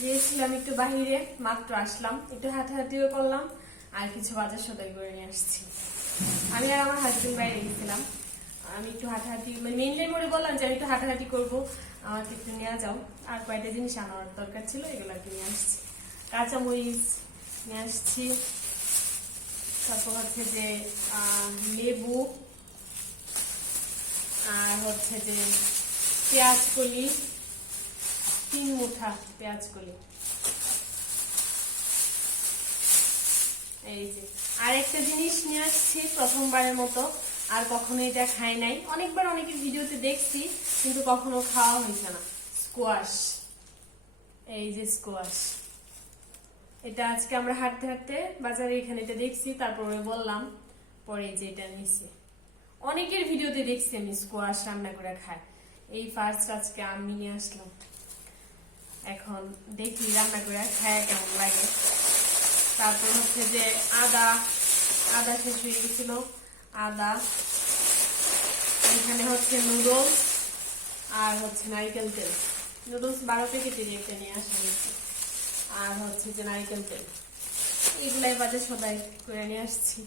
গিয়েছিলাম একটু বাহিরে, মাত্র আসলাম। একটু হাঁটাহাঁটিও করলাম, আর কিছু বাজার সদাই করে নিয়ে আসছি। আমি আর আমার হাজবেন্ড বাইরে গেছিলাম। আমি একটু হাঁটাহাঁটি মানে মেইনলি মোড়ে বললাম যে আমি একটু হাঁটাহাঁটি করব, আমাকে একটু নিয়ে যাও। আর কয়েকটা জিনিস আনার দরকার ছিল, এগুলো আর কি নিয়ে আসছি। কাঁচামরিচ নিয়ে আসছি। তারপর হচ্ছে যে লেবু। আর হচ্ছে যে পেঁয়াজ কলি তিন মুঠা পেঁয়াজ কলি। এই যে আর একটা জিনিস নিয়ে আসছি প্রথমবারের মতো, আর কখনো এটা খাই নাই। অনেকবার ভিডিওতে দেখছি, কিন্তু কখনো খাওয়া হয়েছে না। স্কোয়াশ। এই যে স্কোয়াশ। এটা আজকে আমরা হাঁটতে হাঁটতে বাজারে এখানে এটা দেখছি, তারপরে বললাম, পরে যে এটা নিছি। অনেকের ভিডিওতে দেখছি আমি স্কোয়াশ রান্না করে খাই। এই ফার্স্ট আজকে আমি নিয়ে আসলাম। এখন দেখি রান্না করে খায় কেমন লাগে। তারপর হচ্ছে যে আদা আদা শেষ হয়ে গেছিল। আদা, এখানে হচ্ছে নুডলস আর হচ্ছে নারিকেল তেল। নুডলস বারো প্যাকেটের একটা নিয়ে আসা হয়েছে। আর হচ্ছে যে নারিকেল তেল। এগুলাই বাজে সদাই করে নিয়ে আসছি।